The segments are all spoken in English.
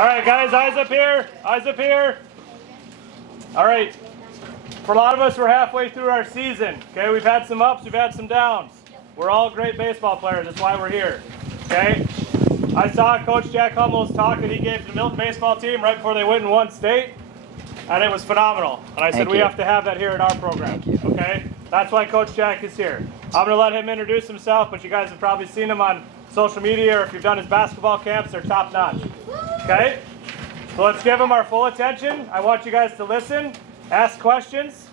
All right, guys, eyes up here. Eyes up here. All right. For a lot of us, we're halfway through our season. Okay, we've had some ups, we've had some downs. We're all great baseball players. That's why we're here. Okay. I saw Coach Jack Hummel's talk that he gave to the Milton baseball team right before they went and won state, and it was phenomenal. And I said we have to have that here in our program. Okay. That's why Coach Jack is here. I'm going to let him introduce himself, but you guys have probably seen him on social media, or if you've done his basketball camps, they're top notch. Okay? So let's give him our full attention. I want you guys to listen, ask questions.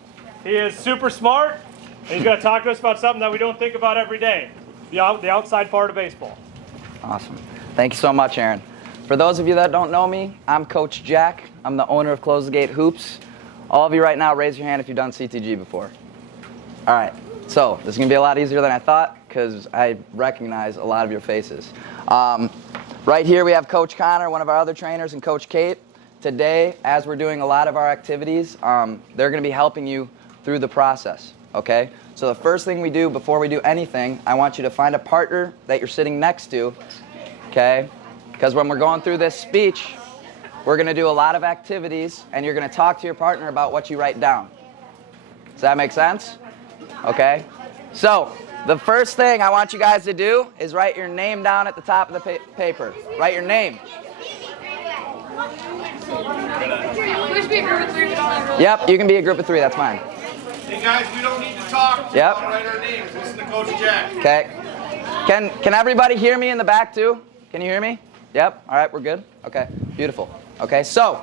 He is super smart, and he's going to talk to us about something that we don't think about every day, the outside part of baseball. Awesome. Thank you so much, Aaron. For those of you that don't know me, I'm Coach Jack. I'm the owner of Close the Gate Hoops. All of you right now, raise your hand if you've done CTG before. All right. So this is going to be a lot easier than I thought because I recognize a lot of your faces. Right here we have Coach Connor, one of our other trainers, and Coach Kate. Today, as we're doing a lot of our activities, they're going to be helping you through the process, okay? So the first thing we do before we do anything, I want you to find a partner that you're sitting next to, okay? Because when we're going through this speech, we're going to do a lot of activities, and you're going to talk to your partner about what you write down. Does that make sense? Okay? So, the first thing I want you guys to do is write your name down at the top of the paper. Write your name. Yep, you can be a group of 3. That's fine. Hey guys, we don't need to talk. Yep. Write our names. Listen to Coach Jack. Okay. Can everybody hear me in the back too? Can you hear me? Yep. All right, we're good. Okay. Beautiful. Okay. So,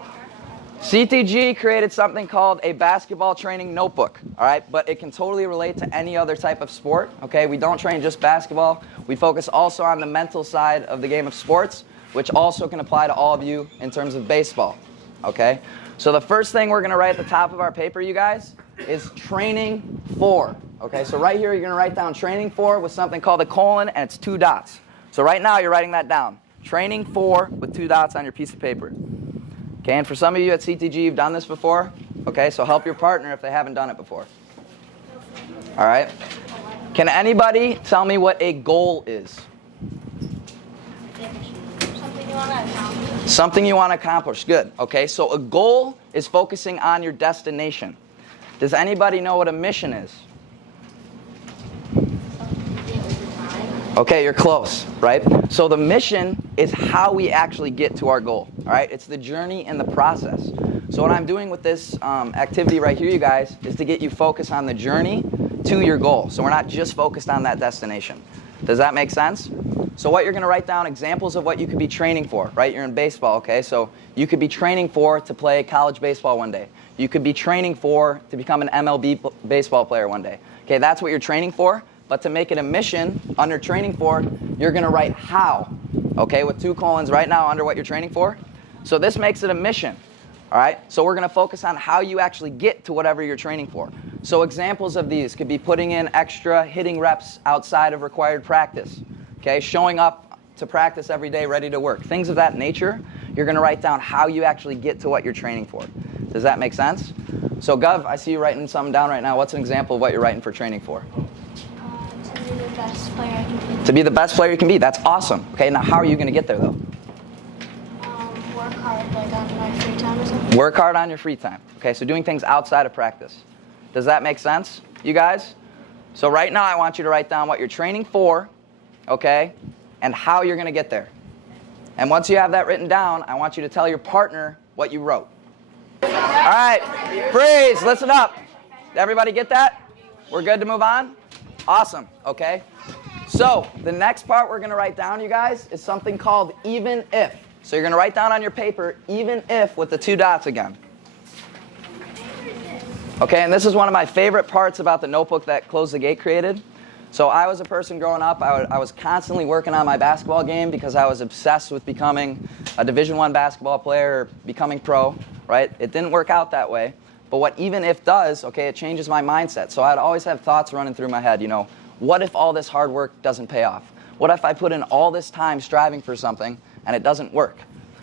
CTG created something called a basketball training notebook, all right? But it can totally relate to any other type of sport, okay? We don't train just basketball. We focus also on the mental side of the game of sports, which also can apply to all of you in terms of baseball, okay? So the first thing we're going to write at the top of our paper, you guys, is training for, okay? So right here, you're going to write down training for with something called a colon, and it's 2 dots. So right now, you're writing that down. Training for with 2 dots on your piece of paper. Okay, and for some of you at CTG, you've done this before. Okay, so help your partner if they haven't done it before. All right. Can anybody tell me what a goal is? Something you want to accomplish. Something you want to accomplish. Good. Okay, so a goal is focusing on your destination. Does anybody know what a mission is? Okay, you're close, right? So the mission is how we actually get to our goal, all right? It's the journey and the process. So what I'm doing with this activity right here, you guys, is to get you focused on the journey to your goal. So we're not just focused on that destination. Does that make sense? So what you're going to write down examples of what you could be training for, right? You're in baseball, okay? So you could be training for to play college baseball one day. You could be training for to become an MLB baseball player one day. Okay, that's what you're training for. But to make it a mission under training for, you're going to write how, okay, with 2 colons right now under what you're training for. So this makes it a mission, all right? So we're going to focus on how you actually get to whatever you're training for. So examples of these could be putting in extra hitting reps outside of required practice, okay, showing up to practice every day ready to work. Things of that nature, you're going to write down how you actually get to what you're training for. Does that make sense? So Gov, I see you writing something down right now. What's an example of what you're writing for training for? To be the best player I can be. To be the best player you can be. That's awesome. Okay, now how are you going to get there, though? Work hard, like on my free time or something. Work hard on your free time. Okay, so doing things outside of practice. Does that make sense, you guys? So right now I want you to write down what you're training for, okay, and how you're going to get there. And once you have that written down, I want you to tell your partner what you wrote. All right, freeze, listen up. Did everybody get that? We're good to move on? Awesome, okay? So the next part we're going to write down, you guys, is something called even if. So you're going to write down on your paper, even if with the 2 dots again. Okay, and this is one of my favorite parts about the notebook that Close the Gate created. So I was a person growing up, I was constantly working on my basketball game because I was obsessed with becoming a Division I basketball player, or becoming pro, right? It didn't work out that way. But what even if does, okay, it changes my mindset. So I'd always have thoughts running through my head, you know, what if all this hard work doesn't pay off? What if I put in all this time striving for something and it doesn't work?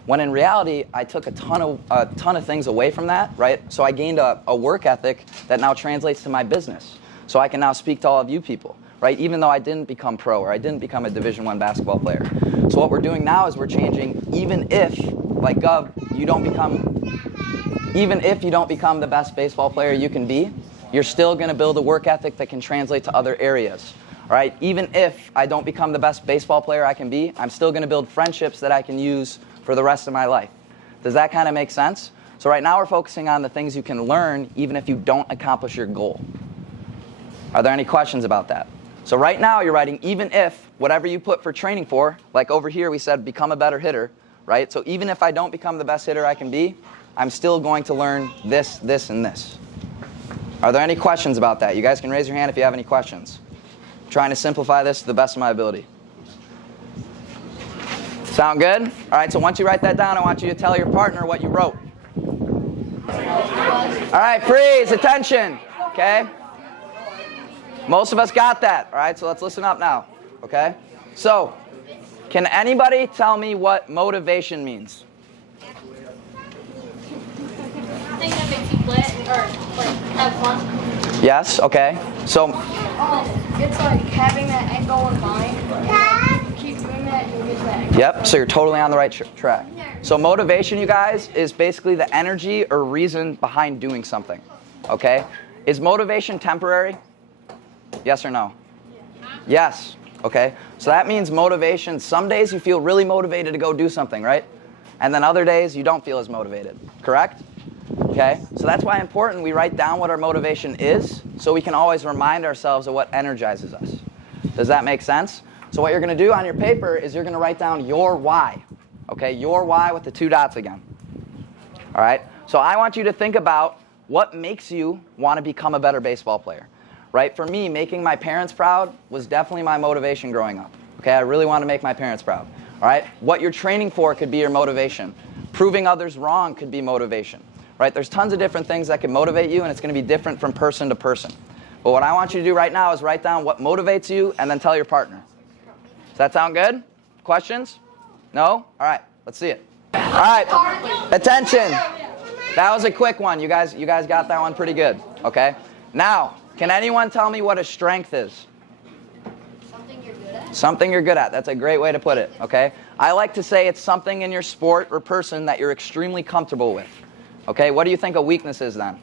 When in reality, I took a ton of things away from that, right? So I gained a work ethic that now translates to my business. So I can now speak to all of you people, right? Even though I didn't become pro or I didn't become a Division I basketball player. So what we're doing now is we're changing even if like Gov, even if you don't become the best baseball player you can be, you're still going to build a work ethic that can translate to other areas. All right? Even if I don't become the best baseball player I can be, I'm still going to build friendships that I can use for the rest of my life. Does that kind of make sense? So right now we're focusing on the things you can learn even if you don't accomplish your goal. Are there any questions about that? So right now you're writing even if whatever you put for training for, like over here we said become a better hitter, right? So even if I don't become the best hitter I can be, I'm still going to learn this, this, and this. Are there any questions about that? You guys can raise your hand if you have any questions. I'm trying to simplify this to the best of my ability. Sound good? All right, so once you write that down, I want you to tell your partner what you wrote. All right, freeze, attention, okay? Most of us got that, all right? So let's listen up now, okay? So, can anybody tell me what motivation means? Something that makes you play or like have fun. Yes, okay. So, It's like having that end goal in mind. And you keep doing that, you'll get that end goal. yep, so you're totally on the right track. So motivation, you guys, is basically the energy or reason behind doing something, okay? Is motivation temporary? Yes or no? Yes, okay. So that means motivation, some days you feel really motivated to go do something, right? And then other days you don't feel as motivated, correct? Okay, so that's why it's important we write down what our motivation is so we can always remind ourselves of what energizes us. Does that make sense? So what you're going to do on your paper is you're going to write down your why. Okay, your why with the 2 dots again. All right, so I want you to think about what makes you want to become a better baseball player. Right, for me, making my parents proud was definitely my motivation growing up. Okay, I really want to make my parents proud. All right, what you're training for could be your motivation. Proving others wrong could be motivation. Right, there's tons of different things that can motivate you, and it's going to be different from person to person. But what I want you to do right now is write down what motivates you and then tell your partner. Does that sound good? Questions? No? All right, let's see it. All right, attention. That was a quick one. You guys got that one pretty good. Okay, now, can anyone tell me what a strength is? Something you're good at. Something you're good at. That's a great way to put it, okay? I like to say it's something in your sport or person that you're extremely comfortable with. Okay, what do you think a weakness is then?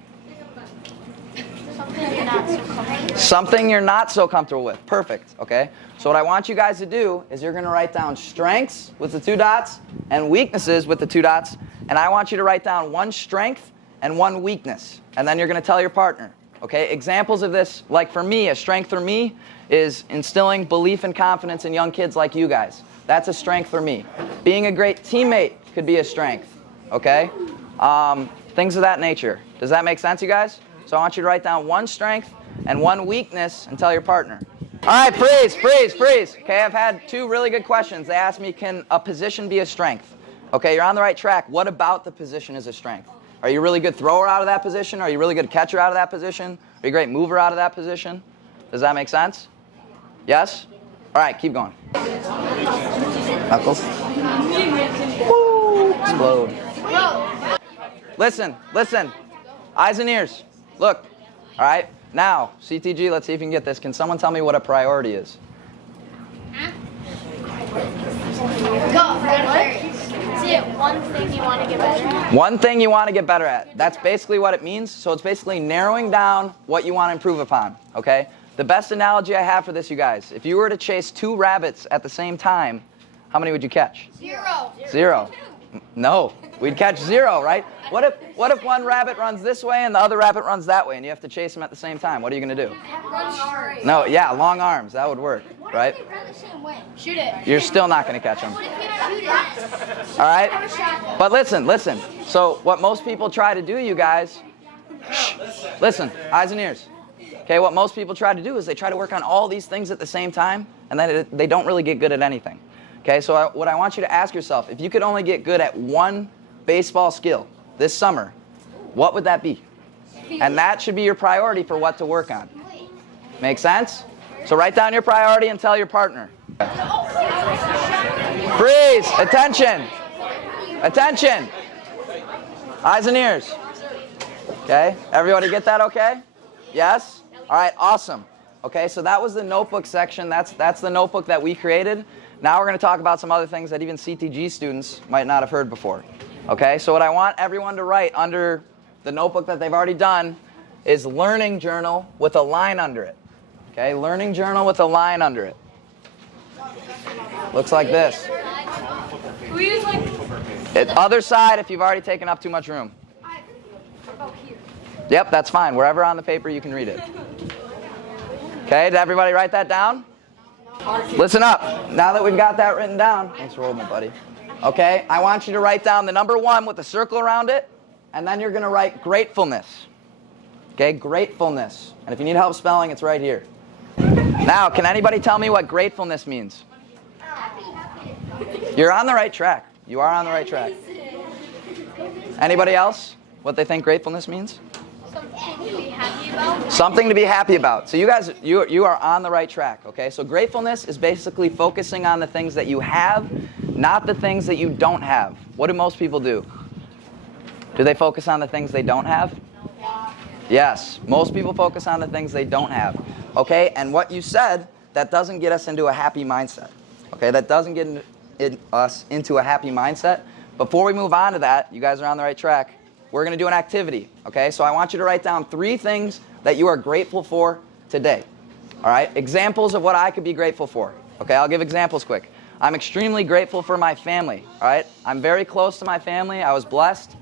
Something you're not so comfortable with. Something you're not so comfortable with. Perfect, okay? So what I want you guys to do is you're going to write down strengths with the 2 dots and weaknesses with the 2 dots. And I want you to write down 1 strength and 1 weakness. And then you're going to tell your partner. Okay, examples of this, like for me, a strength for me is instilling belief and confidence in young kids like you guys. That's a strength for me. Being a great teammate could be a strength, okay? Things of that nature. Does that make sense, you guys? So I want you to write down 1 strength and 1 weakness and tell your partner. All right, freeze, freeze, freeze. Okay, I've had 2 really good questions. They asked me, can a position be a strength? Okay, you're on the right track. What about the position is a strength? Are you a really good thrower out of that position? Are you a really good catcher out of that position? Are you a great mover out of that position? Does that make sense? Yes? All right, keep going. Knuckles. Woo! Explode. Listen, listen. Eyes and ears. Look. All right, now, CTG, let's see if you can get this. Can someone tell me what a priority is? See it, one thing you want to get better at. 1 thing you want to get better at. That's basically what it means. So it's basically narrowing down what you want to improve upon, okay? The best analogy I have for this, you guys, if you were to chase 2 rabbits at the same time, how many would you catch? 0. 0. No, we'd catch 0, right? What if 1 rabbit runs this way and the other rabbit runs that way and you have to chase them at the same time? What are you going to do? No, yeah, long arms. That would work, right? Shoot it. You're still not going to catch them. What if you shoot it? All right? But listen, listen. So what most people try to do, you guys, listen, eyes and ears. Okay, what most people try to do is they try to work on all these things at the same time, and then they don't really get good at anything. Okay, so what I want you to ask yourself, if you could only get good at 1 baseball skill this summer, what would that be? And that should be your priority for what to work on. Make sense? So write down your priority and tell your partner. Freeze! Attention! Attention! Eyes and ears. Okay, everybody get that okay? Yes? All right, awesome. Okay, so that was the notebook section. That's the notebook that we created. Now we're going to talk about some other things that even CTG students might not have heard before. Okay, so what I want everyone to write under the notebook that they've already done is learning journal with a line under it. Okay, learning journal with a line under it. Looks like this. We use like. Other side if you've already taken up too much room. About here. Yep, that's fine. Wherever on the paper you can read it. Okay, did everybody write that down? Listen up. Now that we've got that written down, thanks for holding it, buddy. Okay, I want you to write down the number 1 with a circle around it, and then you're going to write gratefulness. Okay, gratefulness. And if you need help spelling, it's right here. Now, can anybody tell me what gratefulness means? You're on the right track. You are on the right track. Anybody else? What they think gratefulness means? Something to be happy about. Something to be happy about. So you guys, you are on the right track, okay? So gratefulness is basically focusing on the things that you have, not the things that you don't have. What do most people do? Do they focus on the things they don't have? Yes, most people focus on the things they don't have. Okay, and what you said, that doesn't get us into a happy mindset. Okay, that doesn't get us into a happy mindset. Before we move on to that, you guys are on the right track. We're going to do an activity. Okay, so I want you to write down 3 things that you are grateful for today. All right, examples of what I could be grateful for. Okay, I'll give examples quick. I'm extremely grateful for my family. All right, I'm very close to my family. I was blessed.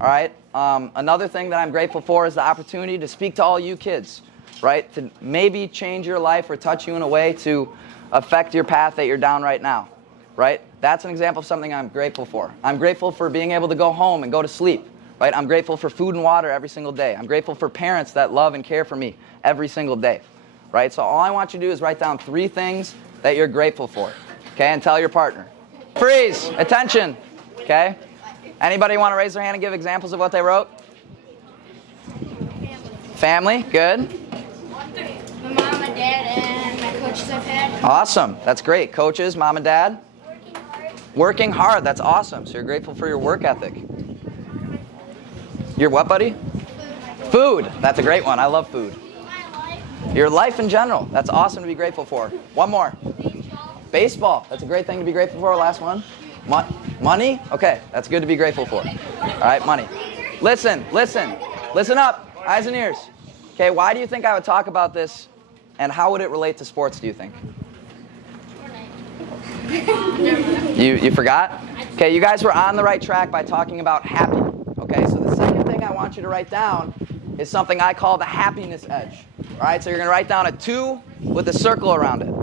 All right. Another thing that I'm grateful for is the opportunity to speak to all you kids, right? To maybe change your life or touch you in a way to affect your path that you're down right now, right? That's an example of something I'm grateful for. I'm grateful for being able to go home and go to sleep, right? I'm grateful for food and water every single day. I'm grateful for parents that love and care for me every single day, right? So all I want you to do is write down 3 things that you're grateful for, okay? And tell your partner. Freeze, attention, okay? Anybody want to raise their hand and give examples of what they wrote? Family, good. My mom, my dad, and my coaches I've had. Awesome, that's great. Coaches, mom and dad? Working hard. Working hard, that's awesome. So you're grateful for your work ethic. Your what, buddy? Food, that's a great one. I love food. My life. Your life in general, that's awesome to be grateful for. One more. Baseball, that's a great thing to be grateful for. Last one. Money? Okay, that's good to be grateful for. All right, money. Listen up, eyes and ears. Okay, why do you think I would talk about this, and how would it relate to sports, do you think? You forgot? Okay, you guys were on the right track by talking about happy. Okay, so the second thing I want you to write down is something I call the happiness edge. All right, so you're going to write down a 2 with a circle around it.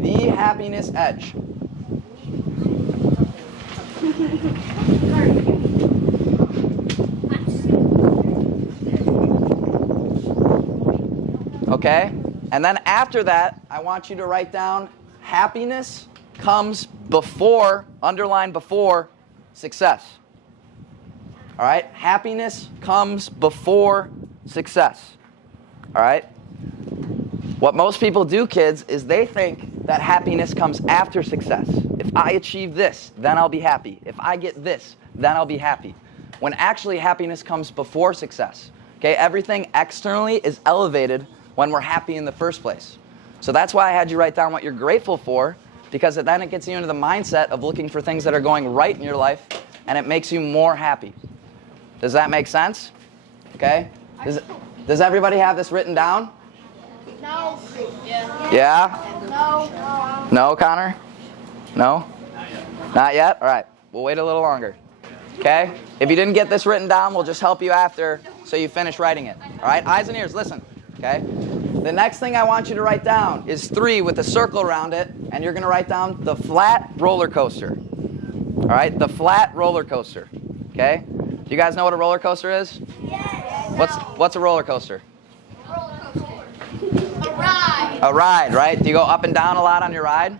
The happiness edge. Okay? And then after that, I want you to write down happiness comes before, underline before, success. All right? Happiness comes before success. All right? What most people do, kids, is they think that happiness comes after success. If I achieve this, then I'll be happy. If I get this, then I'll be happy. When actually happiness comes before success. Okay, everything externally is elevated when we're happy in the first place. So that's why I had you write down what you're grateful for, because then it gets you into the mindset of looking for things that are going right in your life, and it makes you more happy. Does that make sense? Okay? Does everybody have this written down? No. Yeah? No. No, Connor? No? Not yet? All right. We'll wait a little longer. Okay? If you didn't get this written down, we'll just help you after so you finish writing it. All right? Eyes and ears, listen. Okay? The next thing I want you to write down is 3 with a circle around it, and you're going to write down the flat roller coaster. All right? The flat roller coaster. Okay? Do you guys know what a roller coaster is? Yes. What's a roller coaster? A ride. A ride, right? Do you go up and down a lot on your ride?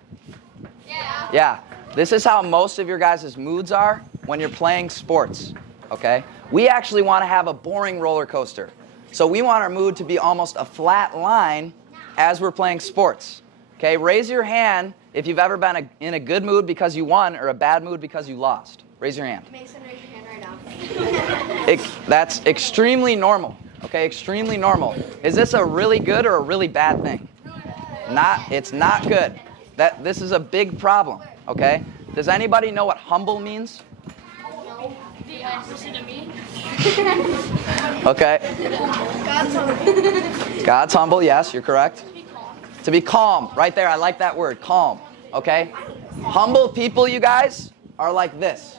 Yeah. Yeah. This is how most of your guys' moods are when you're playing sports, okay? We actually want to have a boring roller coaster. So we want our mood to be almost a flat line as we're playing sports, okay? Raise your hand if you've ever been in a good mood because you won or a bad mood because you lost. Raise your hand. Mason, raise your hand right now. That's extremely normal, okay? Extremely normal. Is this a really good or a really bad thing? It's not good. This is a big problem, okay? Does anybody know what humble means? The opposite of me. Okay. God's humble. God's humble, yes, you're correct. To be calm, right there, I like that word, calm, okay? Humble people, you guys, are like this.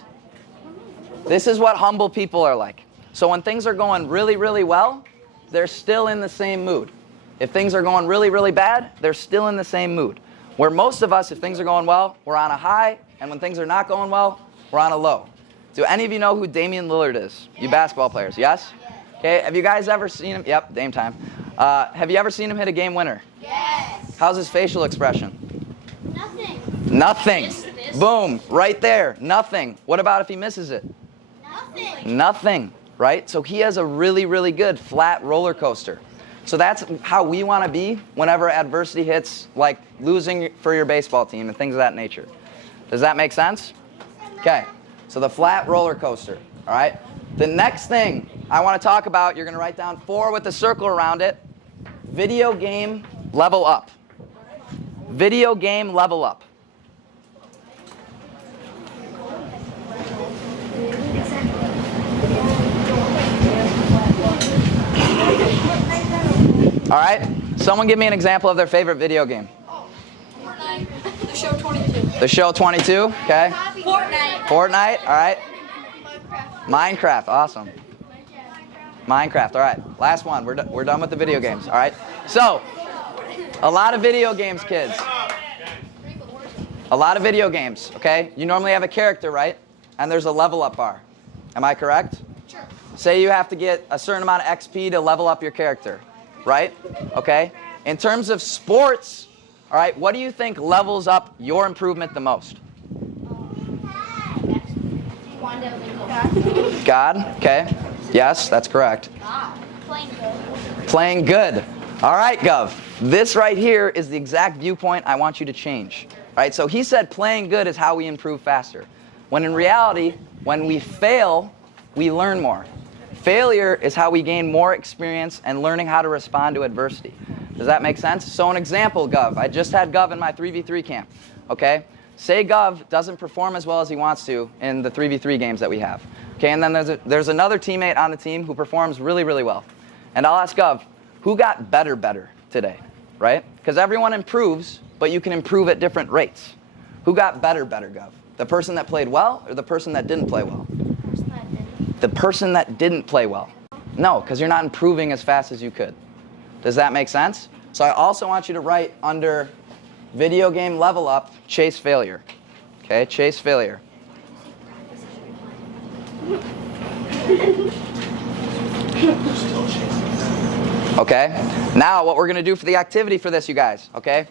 This is what humble people are like. So when things are going really, really well, they're still in the same mood. If things are going really, really bad, they're still in the same mood. Where most of us, if things are going well, we're on a high, and when things are not going well, we're on a low. Do any of you know who Damian Lillard is? You basketball players, yes? Okay, have you guys ever seen him? Yep, Dame time. Have you ever seen him hit a game winner? Yes. How's his facial expression? Nothing. Nothing. This. Boom, right there, nothing. What about if he misses it? Nothing. Nothing, right? So he has a really, really good flat roller coaster. So that's how we want to be whenever adversity hits, like losing for your baseball team and things of that nature. Does that make sense? Okay, so the flat roller coaster, all right? The next thing I want to talk about, you're going to write down 4 with the circle around it. Video game level up. Video game level up. All right, someone give me an example of their favorite video game. Fortnite. The show 22. The show 22, okay. Fortnite. Fortnite, all right. Minecraft, awesome. Minecraft, all right. Last one, we're done with the video games, all right. So, a lot of video games, kids. A lot of video games, okay. You normally have a character, right? And there's a level up bar. Am I correct? Sure. Say you have to get a certain amount of XP to level up your character, right? Okay. In terms of sports, all right, what do you think levels up your improvement the most? God, okay. Yes, that's correct. Playing good. Playing good. All right, Gov. This right here is the exact viewpoint I want you to change. All right, so he said playing good is how we improve faster. When in reality, when we fail, we learn more. Failure is how we gain more experience and learning how to respond to adversity. Does that make sense? So an example, Gov. I just had Gov in my 3v3 camp, okay? Say Gov doesn't perform as well as he wants to in the 3v3 games that we have. Okay, and then there's another teammate on the team who performs really, really well. And I'll ask Gov, who got better today, right? Because everyone improves, but you can improve at different rates. Who got better, Gov? The person that played well or the person that didn't play well? The person that didn't play well. No, because you're not improving as fast as you could. Does that make sense? So I also want you to write under video game level up, chase failure. Okay, chase failure. Okay, now what we're going to do for the activity for this, you guys, okay?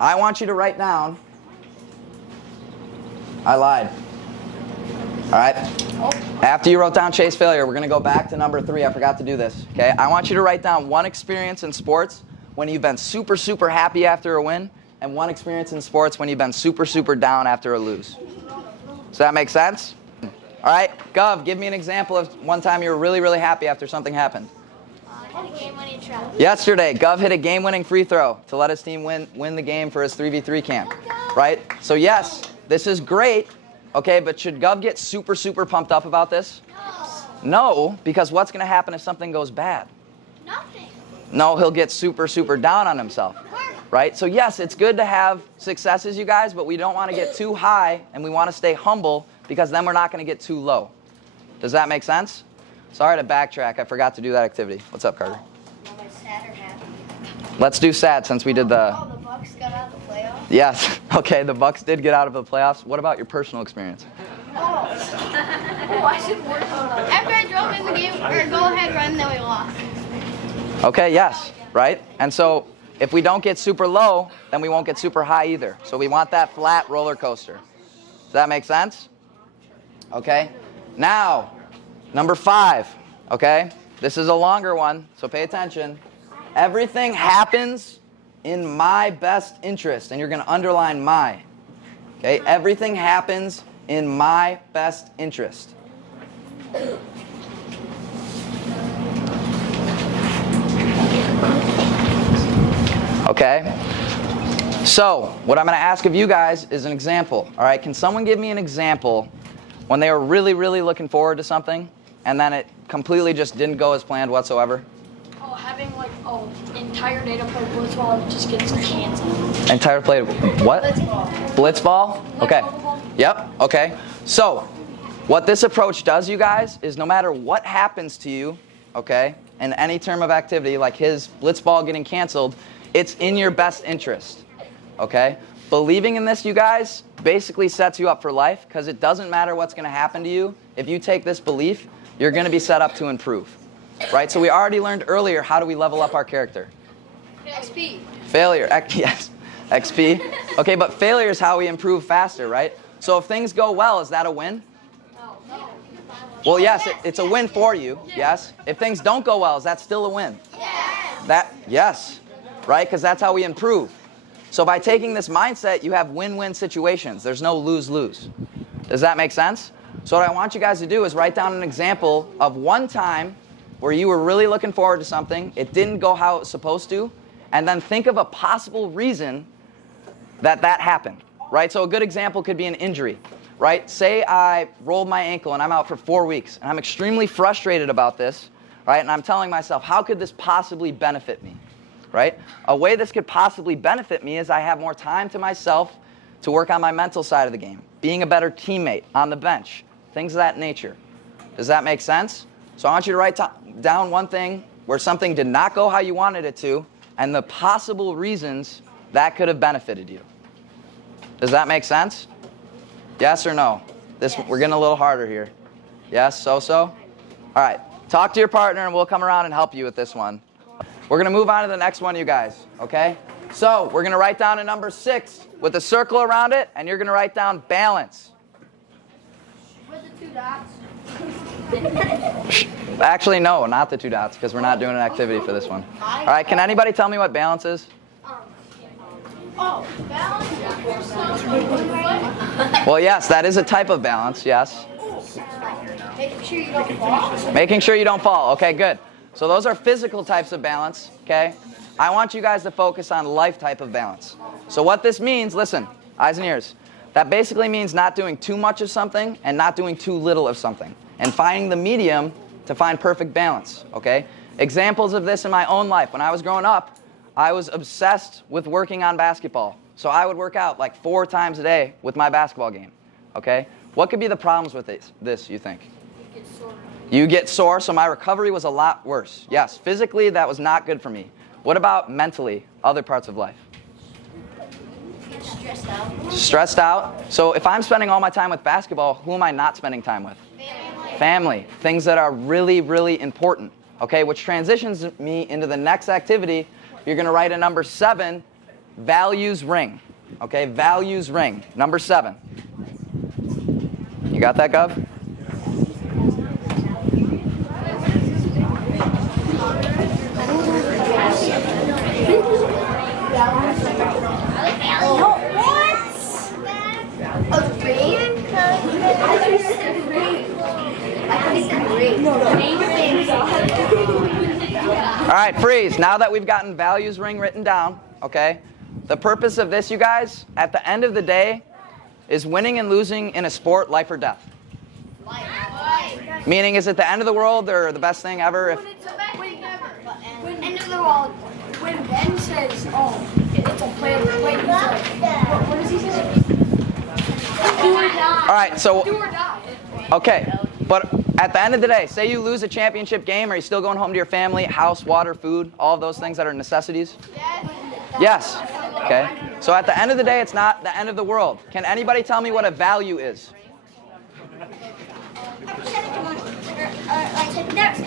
I want you to write down, I lied. All right, after you wrote down chase failure, we're going to go back to number 3. I forgot to do this, okay? I want you to write down one experience in sports when you've been super, super happy after a win, and one experience in sports when you've been super, super down after a lose. Does that make sense? All right, Gov, give me an example of one time you were really, really happy after something happened. Hit a game-winning shot. Yesterday, Gov hit a game-winning free throw to let his team win the game for his 3v3 camp, right? So yes, this is great, okay, but should Gov get super, super pumped up about this? No, because what's going to happen if something goes bad? Nothing. No, he'll get super, super down on himself, right? So yes, it's good to have successes, you guys, but we don't want to get too high, and we want to stay humble because then we're not going to get too low. Does that make sense? Sorry to backtrack. I forgot to do that activity. What's up, Carter? Let's do sad since we did the... Oh, the Bucks got out of the playoffs? Yes. Okay, the Bucks did get out of the playoffs. What about your personal experience? I should work on that. After I drove in the game, or go-ahead run, then we lost. Okay, yes, right? And so if we don't get super low, then we won't get super high either. So we want that flat roller coaster. Does that make sense? Okay. Now, number 5, okay? This is a longer one, so pay attention. Everything happens in my best interest, and you're going to underline my. Okay? Everything happens in my best interest. Okay? So what I'm going to ask of you guys is an example. All right, can someone give me an example when they were really, really looking forward to something and then it completely just didn't go as planned whatsoever? Oh, having like entire day to play blitzball and it just gets canceled. Entire play what? Blitzball. Blitzball? Okay. Blitzball. Yep. Okay. So what this approach does, you guys, is no matter what happens to you, okay, in any term of activity, like his blitzball getting canceled, it's in your best interest. Okay? Believing in this, you guys, basically sets you up for life because it doesn't matter what's going to happen to you. If you take this belief, you're going to be set up to improve. Right? So we already learned earlier, how do we level up our character? XP. Failure. Yes. XP. Okay, but failure is how we improve faster, right? So if things go well, is that a win? No. Well, yes, it's a win for you. Yes. If things don't go well, is that still a win? Yes. Right? Because that's how we improve. So by taking this mindset, you have win-win situations. There's no lose-lose. Does that make sense? So what I want you guys to do is write down an example of one time where you were really looking forward to something, it didn't go how it was supposed to, and then think of a possible reason that happened. Right? So a good example could be an injury. Right? Say I rolled my ankle and I'm out for 4 weeks, and I'm extremely frustrated about this, right? And I'm telling myself, how could this possibly benefit me? Right? A way this could possibly benefit me is I have more time to myself to work on my mental side of the game, being a better teammate on the bench, things of that nature. Does that make sense? So I want you to write down one thing where something did not go how you wanted it to, and the possible reasons that could have benefited you. Does that make sense? Yes or no? Yes. We're getting a little harder here. Yes, so? All right, talk to your partner and we'll come around and help you with this one. We're going to move on to the next one, you guys, okay? So we're going to write down a number 6 with a circle around it, and you're going to write down balance. With the 2 dots. Actually, no, not the 2 dots, because we're not doing an activity for this one. All right, can anybody tell me what balance is? Balance. Well, yes, that is a type of balance, yes. Making sure you don't fall. Making sure you don't fall. Okay, good. So those are physical types of balance, okay? I want you guys to focus on life type of balance. So what this means, listen, eyes and ears, that basically means not doing too much of something and not doing too little of something, and finding the medium to find perfect balance, okay? Examples of this in my own life. When I was growing up, I was obsessed with working on basketball. So I would work out like 4 times a day with my basketball game, okay? What could be the problems with this, you think? You get sore, so my recovery was a lot worse. Yes, physically, that was not good for me. What about mentally, other parts of life? Stressed out. Stressed out. So if I'm spending all my time with basketball, who am I not spending time with? Family. Things that are really, really important. Okay, which transitions me into the next activity. You're going to write a number 7, values ring. Okay, values ring. Number 7. You got that, Gov? All right, freeze. Now that we've gotten values ring written down, okay, the purpose of this, you guys, at the end of the day, is winning and losing in a sport life or death? Life. Meaning, is it the end of the world or the best thing ever? End of the world. When Ben says, "Oh, it's a plan," what does he say? Do or die. All right, so Do or die. okay, but at the end of the day, say you lose a championship game, are you still going home to your family, house, water, food, all of those things that are necessities? Yes. Okay. So at the end of the day, it's not the end of the world. Can anybody tell me what a value is?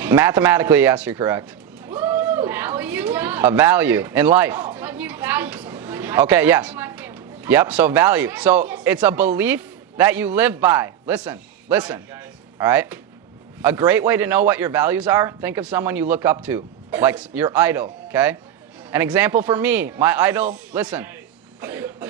Mathematically, yes, you're correct. Value. A value in life. When you value something. Okay, yes. Yep, so value. So it's a belief that you live by. Listen. All right? A great way to know what your values are, think of someone you look up to, like your idol, okay? An example for me, my idol, listen.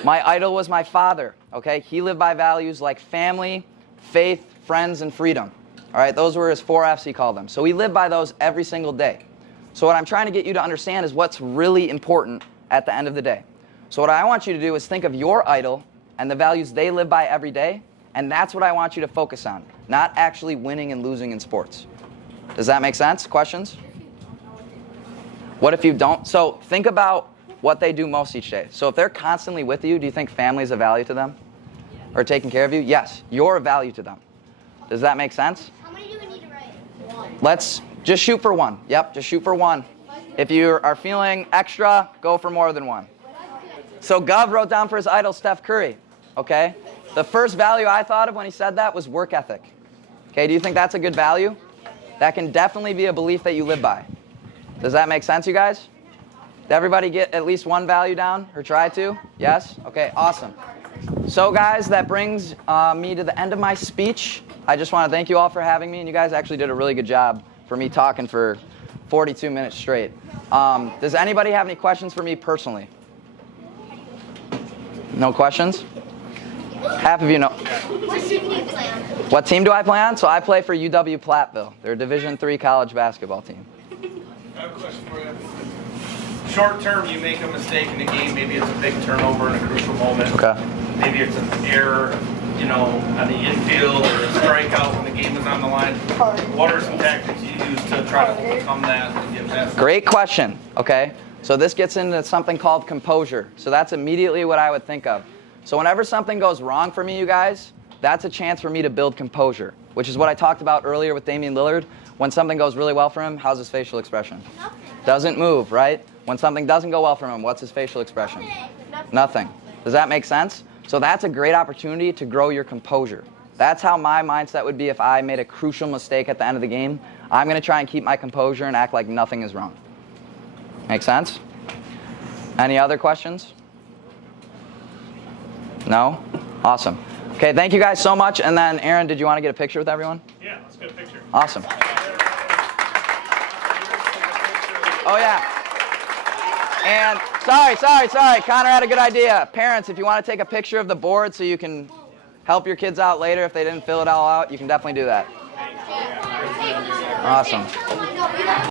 My idol was my father, okay? He lived by values like family, faith, friends, and freedom. All right, those were his 4 F's, he called them. So he lived by those every single day. So what I'm trying to get you to understand is what's really important at the end of the day. So what I want you to do is think of your idol and the values they live by every day, and that's what I want you to focus on, not actually winning and losing in sports. Does that make sense? Questions? What if you don't? So think about what they do most each day. So if they're constantly with you, do you think family is a value to them? Or taking care of you? Yes, you're a value to them. Does that make sense? How many do we need to write? One. Let's just shoot for one. Yep, just shoot for one. If you are feeling extra, go for more than one. So Gov wrote down for his idol Steph Curry. Okay? The first value I thought of when he said that was work ethic. Okay, do you think that's a good value? That can definitely be a belief that you live by. Does that make sense, you guys? Did everybody get at least one value down, or try to? Yes? Okay, awesome. So guys, that brings me to the end of my speech. I just want to thank you all for having me, and you guys actually did a really good job for me talking for 42 minutes straight. Does anybody have any questions for me personally? No questions? Half of you know. What team do you play on? What team do I play on? So I play for UW Platteville. They're a Division III college basketball team. I have a question for you. Short term, you make a mistake in the game. Maybe it's a big turnover in a crucial moment. Okay. Maybe it's an error, on the infield or a strikeout when the game is on the line. What are some tactics you use to try to overcome that and get past that? Great question. Okay. So this gets into something called composure. So that's immediately what I would think of. So whenever something goes wrong for me, you guys, that's a chance for me to build composure, which is what I talked about earlier with Damian Lillard. When something goes really well for him, how's his facial expression? Doesn't move, right? When something doesn't go well for him, what's his facial expression? Nothing. Does that make sense? So that's a great opportunity to grow your composure. That's how my mindset would be if I made a crucial mistake at the end of the game. I'm going to try and keep my composure and act like nothing is wrong. Make sense? Any other questions? No? Awesome. Okay, thank you guys so much. And then, Aaron, did you want to get a picture with everyone? Yeah, let's get a picture. Awesome. Oh, yeah. And sorry. Connor had a good idea. Parents, if you want to take a picture of the board so you can help your kids out later if they didn't fill it all out, you can definitely do that. Awesome.